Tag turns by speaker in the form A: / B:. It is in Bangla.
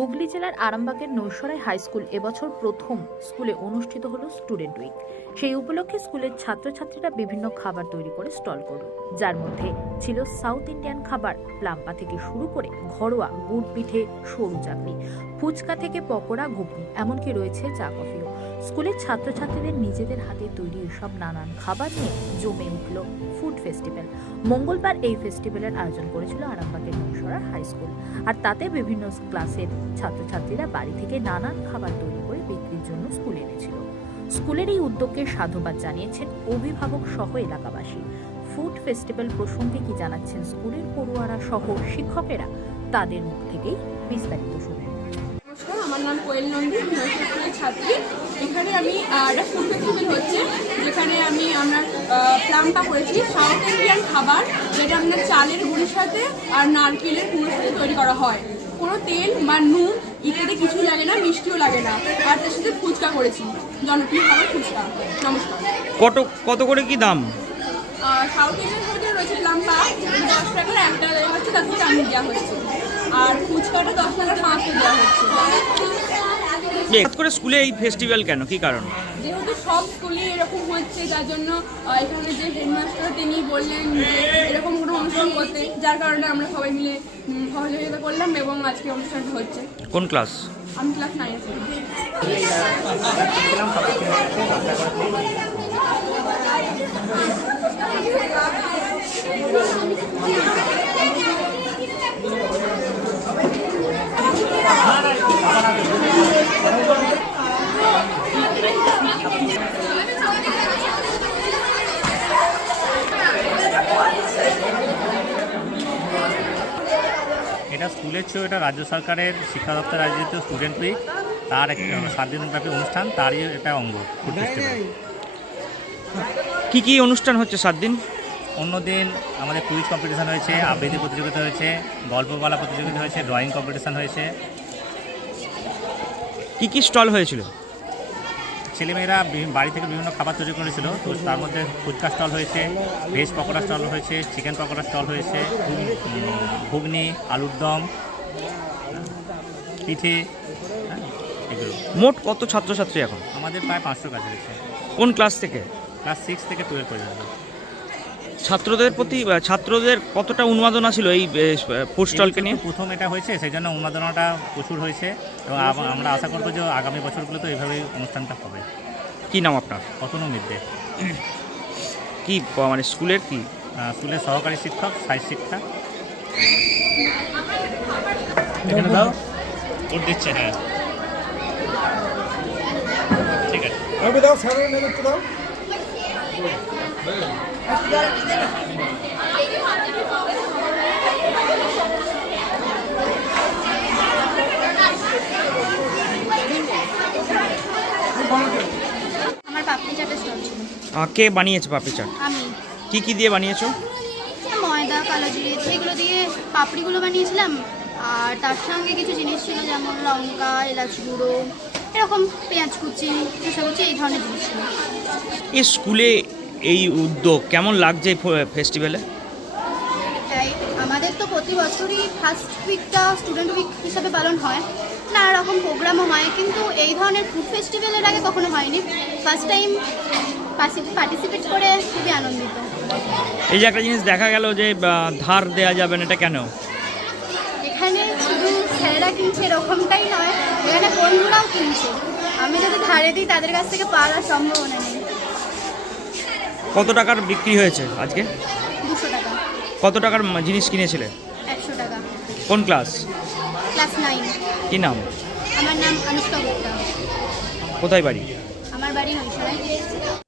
A: হুগলি জেলার আরামবাগের নৈশরাই হাই স্কুল এবছর প্রথম স্কুলে অনুষ্ঠিত হলো স্টুডেন্ট উইক। সেই উপলক্ষে স্কুলের ছাত্রছাত্রীরা বিভিন্ন খাবার তৈরি করে স্টল করল, যার মধ্যে ছিল সাউথ ইন্ডিয়ান খাবার, প্লাম্পা থেকে শুরু করে ঘরোয়া গুড় পিঠে, সরু চাকরি, ফুচকা থেকে পকোড়া, ঘুগনি, এমনকি রয়েছে চা কফিও। স্কুলের ছাত্রছাত্রীদের নিজেদের হাতে তৈরি এসব নানান খাবার নিয়ে জমে উঠল ফুড ফেস্টিভ্যাল। মঙ্গলবার এই ফেস্টিভ্যালের আয়োজন করেছিল আরামবাগের নৈশরা হাই স্কুল, আর তাতে বিভিন্ন ক্লাসের ছাত্রছাত্রীরা বাড়ি থেকে নানান খাবার তৈরি করে বিক্রির জন্য স্কুলে এনেছিল। স্কুলের এই উদ্যোগকে সাধুবাদ জানিয়েছেন অভিভাবক সহ এলাকাবাসী। ফুড ফেস্টিভ্যাল প্রসঙ্গে কি জানাচ্ছেন স্কুলের পড়ুয়ারা সহ শিক্ষকেরা, তাদের মুখ থেকেই বিস্তারিত শুনুন।
B: নমস্কার, আমার নাম কোয়েল নন্দী, নৈশরা স্কুলের ছাত্রী। এখানে আমি একটা ফুড ফেস্টিভ্যাল হচ্ছে, যেখানে আমরা প্লাম্পা করেছি, সাউথ ইন্ডিয়ান খাবার, যেটা আমরা চালের গুঁড়ির সাথে আর নারকেলের কুড়োর সাথে তৈরি করা হয়। কোনো তেল বা নুন ইত্যাদি কিছুই লাগে না, মিষ্টিও লাগে না। আর তার সাথে ফুচকা করেছি, জনপ্রিয় খাবার ফুচকা। নমস্কার।
C: কত করে কি দাম?
B: সাউথ ইন্ডিয়ান মধ্যে রয়েছে প্লাম্পা 10 টাকার একটা দেওয়া হচ্ছে, তার থেকে চাউমিন দেওয়া হচ্ছে। আর ফুচকাটা 10 টাকার 5টা দেওয়া হচ্ছে।
C: হঠাৎ করে স্কুলে এই ফেস্টিভ্যাল কেন, কি কারণ?
B: যেহেতু সব স্কুলে এরকম হচ্ছে, যার জন্য এখানে যে হেডমাস্টার তিনি বললেন যে এরকম কোনো অনুষ্ঠান করতে, যার কারণে আমরা সবাই মিলে সহযোগিতা করলাম এবং আজকে অনুষ্ঠানটা হচ্ছে।
C: কোন ক্লাস?
B: আমি ক্লাস 9 আছি।
D: এটা স্কুলের চেয়েও এটা রাজ্য সরকারের শিক্ষা দপ্তর আয়োজিত স্টুডেন্ট উইক, তার 7 দিনব্যাপী অনুষ্ঠান, তারই এটা অঙ্গ ফুড ফেস্টিভ্যাল।
C: কি অনুষ্ঠান হচ্ছে 7 দিন?
D: অন্যদিন আমাদের কুইজ কম্পিটিশান হয়েছে, আবৃত্তি প্রতিযোগিতা হয়েছে, গল্প বলা প্রতিযোগিতা হয়েছে, ড্রয়িং কম্পিটিশান হয়েছে।
C: কি স্টল হয়েছিল?
D: ছেলেমেয়েরা বাড়ি থেকে বিভিন্ন খাবার তৈরি করেছিল, তো তার মধ্যে ফুচকা স্টল হয়েছে, ভেজ পকোড়া স্টল হয়েছে, চিকেন পকোড়া স্টল হয়েছে, ঘুগনি, আলুর দম, পিঠে, এগুলো।
C: মোট কত ছাত্রছাত্রী এখন?
D: আমাদের প্রায় 500 কাছে রয়েছে।
C: কোন ক্লাস থেকে?
D: ক্লাস 6 থেকে 12 পর্যন্ত।
C: ছাত্রদের কতটা উন্মাদনা ছিল এই ফুড স্টলকে নিয়ে?
D: প্রথম এটা হয়েছে, সেই জন্য উন্মাদনাটা প্রচুর হয়েছে এবং আমরা আশা করবো যে আগামী বছরগুলো তো এইভাবেই অনুষ্ঠানটা হবে।
C: কি নাম আপনার?
D: অতনু মিদ্যে।
C: কি মানে স্কুলের কি?
D: স্কুলের সহকারী শিক্ষক, সাহিত্য শিক্ষা। এখানে দাও, ভোট দিচ্ছে। হ্যাঁ, ঠিক আছে।
E: দাও স্যারের নেবে তো দাও।
F: আমার পাপড়ি চাটের স্টল ছিল।
C: কে বানিয়েছে পাপড়ি চাট?
F: আমি।
C: কি দিয়ে বানিয়েছো?
F: ময়দা, কালো জিরে এগুলো দিয়ে পাপড়িগুলো বানিয়েছিলাম, আর তার সঙ্গে কিছু জিনিস ছিল, যেমন লঙ্কা, এলাচ গুঁড়ো, এরকম পেঁয়াজ কুচি, শসা কুচি, এই ধরনের জিনিস ছিল।
C: এই স্কুলে এই উদ্যোগ কেমন লাগছে ফেস্টিভ্যালে?
F: আমাদের তো প্রতি বছরই ফার্স্ট উইকটা স্টুডেন্ট উইক হিসাবে পালন হয়, নানা রকম প্রোগ্রামও হয়, কিন্তু এই ধরনের ফুড ফেস্টিভ্যালের আগে কখনো হয়নি। ফার্স্ট টাইম পার্টিসিপেট করে খুবই আনন্দিত।
C: এই যে একটা জিনিস দেখা গেল যে ধার দেওয়া যাবে না, এটা কেন?
F: এখানে শুধু ছেলেরা কিনছে এরকমটাই নয়, এখানে বন্ধুরাও কিনছে। আমি যদি ধারে দিই তাদের কাছ থেকে পাওয়ার সম্ভাবনা নেই।
C: কত টাকার বিক্রি হয়েছে আজকে?
F: 200 টাকা।
C: কত টাকার জিনিস কিনেছিলে?
F: 100 টাকা।
C: কোন ক্লাস?
F: ক্লাস 9।
C: কি নাম?
F: আমার নাম অনুষ্কা গুপ্তা।
C: কোথায় বাড়ি?
F: আমার বাড়ি নৈশরাই।